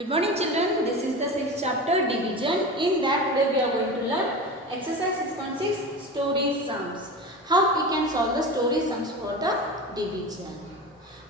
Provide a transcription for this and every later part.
Good morning children, this is the 6th chapter division. In that today we are going to learn exercise 6.6 story sums. How we can solve the story sums for the division.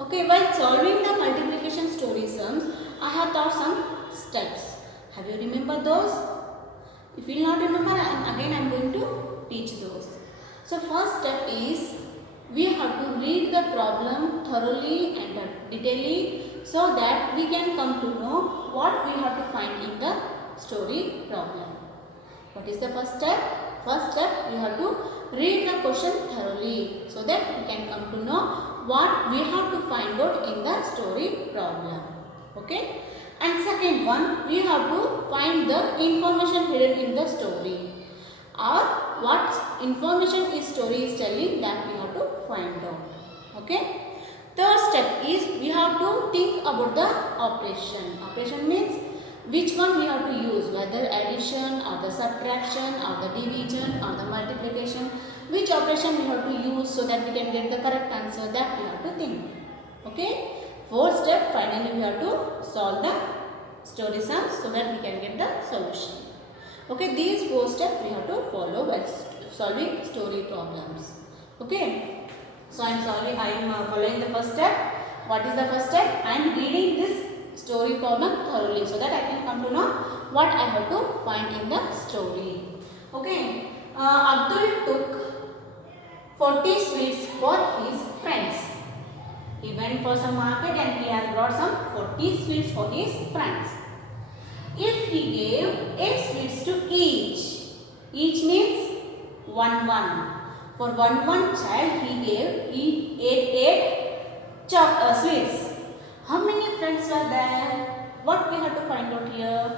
Okay, while solving the multiplication story sums, I have taught some steps. Have you remembered those? If you will not remember, again I am going to teach those. So first step is we have to read the problem thoroughly and detailedly so that we can come to know what we have to find in the story problem. What is the first step? First step, we have to read the question thoroughly so that we can come to know what we have to find out in the story problem. Okay? And second one, we have to find the information hidden in the story, or what information is story is telling, that we have to find out. Okay? Third step is we have to think about the operation. Operation means which one we have to use, whether addition or the subtraction or the division or the multiplication. Which operation we have to use so that we can get the correct answer, that we have to think. Okay? Fourth step, finally we have to solve the story sums so that we can get the solution. Okay, these 4 steps we have to follow while solving story problems. Okay, so I am following the first step. What is the first step? I am reading this story problem thoroughly so that I can come to know what I have to find in the story. Okay, Abdul took 40 sweets for his friends. He went for some market and he has brought some 40 sweets for his friends. If he gave 8 sweets to each means 1. For one child he gave 8 sweets. How many friends were there? What we have to find out here?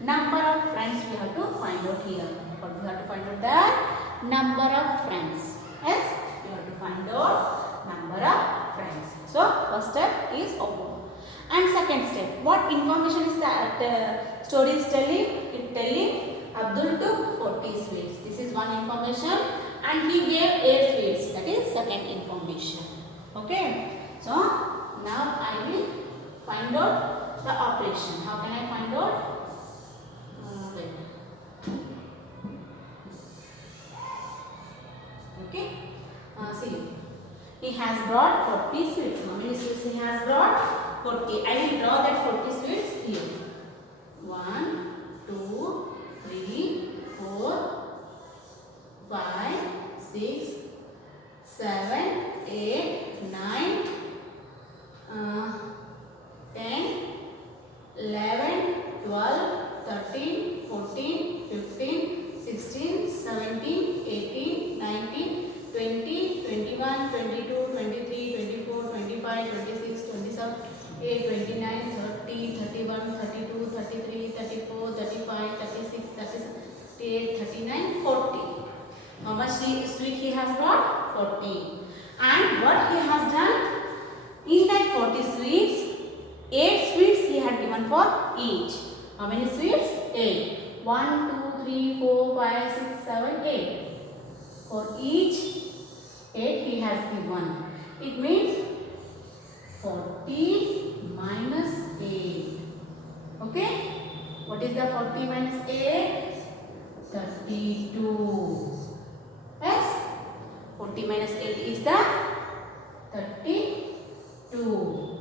Number of friends we have to find out here. What we have to find out? The number of friends. Yes, we have to find out number of friends. So first step is over. And second step, what information is that story is telling? It telling Abdul took 40 sweets. This is one information, and he gave 8 sweets. That is second information. Okay. So now I will find out the operation. How can I find out? Okay. See, he has brought 40 sweets. How many sweets he has brought? 40. I will draw that 40 sweets here. 1, 2, 3, 4, 5, 6, 7, 8, 9, 10, 11, 12, 13, 14, 15, 16, 17, 18, 19, 20, 21, 22, 23, 24, 25, 26, 27, 8, 29, 30, 31, 32, 33, 34, 35, 36, 37, 38, 39, 40. How much sweet he has brought? 40. And what he has done? In that 40 sweets, 8 sweets he had given for each. How many sweets? 8. 1, 2, 3, 4, 5, 6, 7, 8. For each 8 he has given. It means 40 minus 8. Okay? What is the 40 minus 8? 32. Yes? 40 minus 8 is the 32.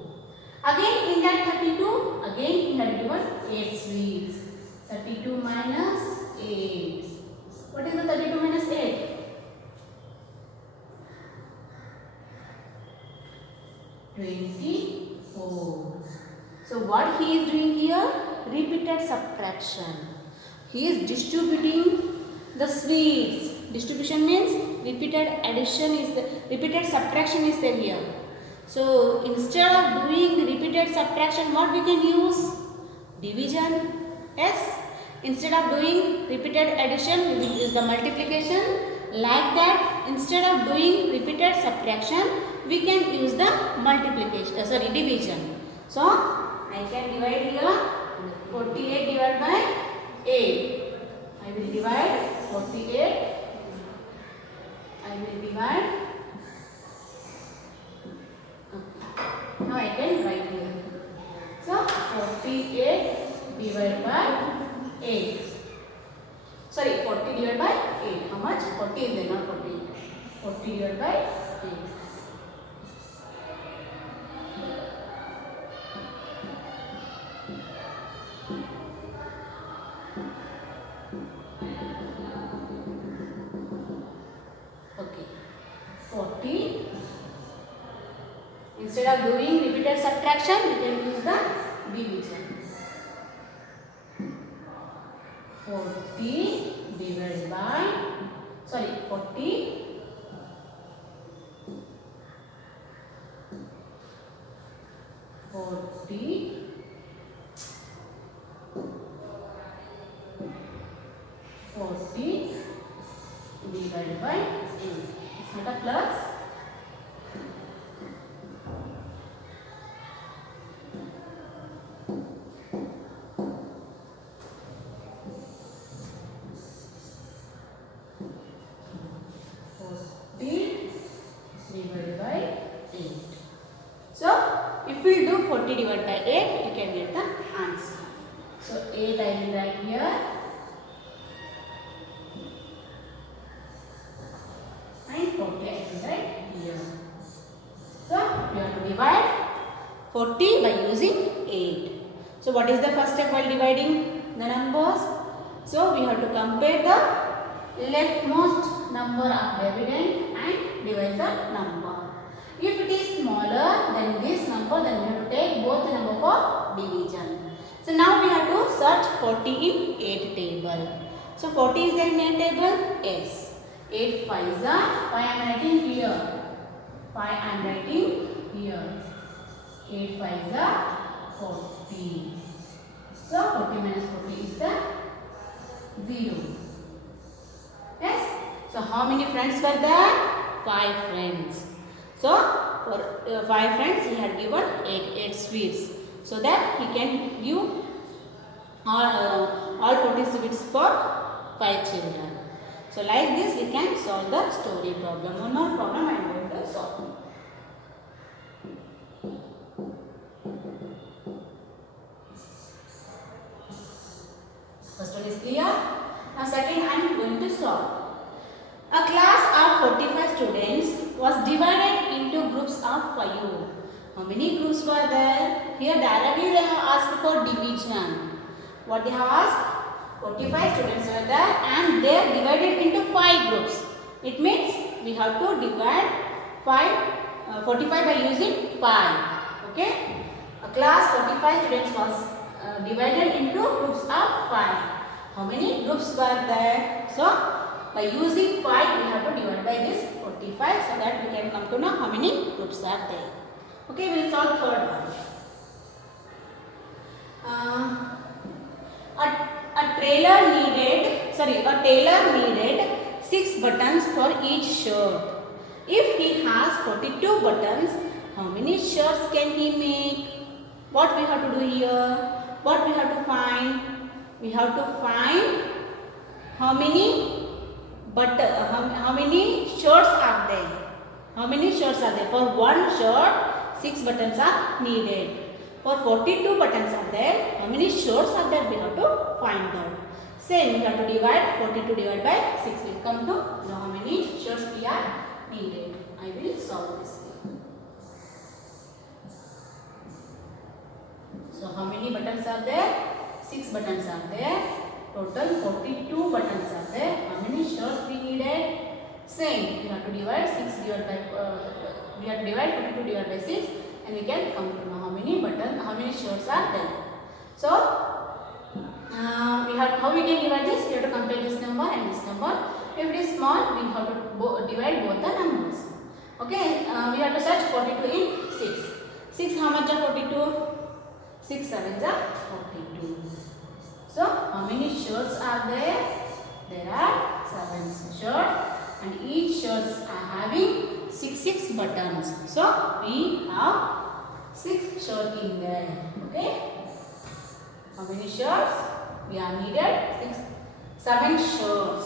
Again in that 32, again he had given 8 sweets. 32 minus 8. What is the 32 minus 8? 24. So what he is doing here? Repeated subtraction. He is distributing the sweets. Distribution means repeated subtraction is there here. So instead of doing the repeated subtraction, what we can use? Division. Yes. Instead of doing repeated addition, we will use the multiplication. Like that, instead of doing repeated subtraction, we can use the division. So I can divide here 48 divided by 8. I will divide 48. I will divide. Now I can write here. So 48 divided by 8. Sorry, 40 divided by 8. How much? 40 is there, not 40. 40 divided by 8. Okay. 40. Instead of doing repeated subtraction, we can use the division. 40 divided by, sorry, 40 divided by 8. It's not a plus. Divided by 8. So, if we do 40 divided by 8, you can get the answer. So, 8 I will write here. And 40 I will write here. So, we have to divide 40 by using 8. So, what is the first step while dividing the numbers? So, we have to compare the leftmost number of dividend and divisor number. If it is smaller than this number, then we have to take both the number for division. So now we have to search 40 in 8 table. So 40 is there in 8 table? Yes. 8 5s are 5 I am writing here. 5 I am writing here. 8 5s are 40. So 40 minus 40 is the 0. Yes. So how many friends were there? 5 friends. So for 5 friends he had given 8 sweets. So that he can give all 40 sweets for 5 children. So like this we can solve the story problem. One more problem I am going to solve. First one is clear. Now second I am going to solve. A class of 45 students was divided into groups of 5. How many groups were there? Here directly they have asked for division. What they have asked? 45 students were there and they are divided into 5 groups. It means we have to divide 45 by using 5. Okay? A class 45 students was divided into groups of 5. How many groups were there? So, by using 5 we have to divide by this 45 so that we can come to know how many groups are there. Okay, we will solve third one. A tailor needed 6 buttons for each shirt. If he has 42 buttons, how many shirts can he make? What we have to do here? What we have to find? We have to find how many shirts are there? How many shirts are there? For one shirt, 6 buttons are needed. For 42 buttons are there, how many shirts are there? We have to find out. Same, we have to divide 42 divided by 6. We will come to know how many shirts we are needed. I will solve this. So, how many buttons are there? 6 buttons are there. Total 42 buttons are there. How many shirts we needed? Same. We have to divide 6 divided by we have to divide 42 divided by 6, and we can come to know how many shirts are there. So how we can divide this? We have to compare this number and this number. If it is small, we have to divide both the numbers. Okay. We have to search 42 in 6. 6 how much are 42? 6 sevens are 42. So, how many shirts are there? There are 7 shirts and each shirts are having 6 buttons. So, we have 6 shirts in there. Okay? How many shirts? We are needed 7 shirts.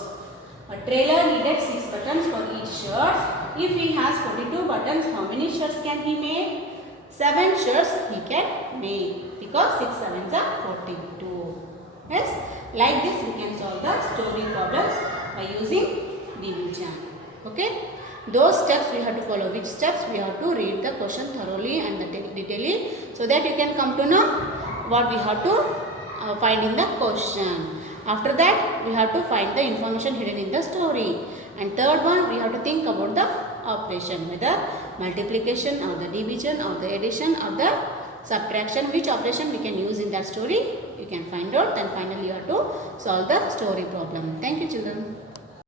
A tailor needed 6 buttons for each shirt. If he has 42 buttons, how many shirts can he make? 7 shirts he can make because 6 sevens are 42. Like this we can solve the story problems by using division. Okay. Those steps we have to follow. Which steps? We have to read the question thoroughly and detailedly, so that you can come to know what we have to find in the question. After that we have to find the information hidden in the story. And third one, we have to think about the operation, whether multiplication or the division or the addition or the subtraction, which operation we can use in that story. You can find out. Then finally you have to solve the story problem. Thank you, children.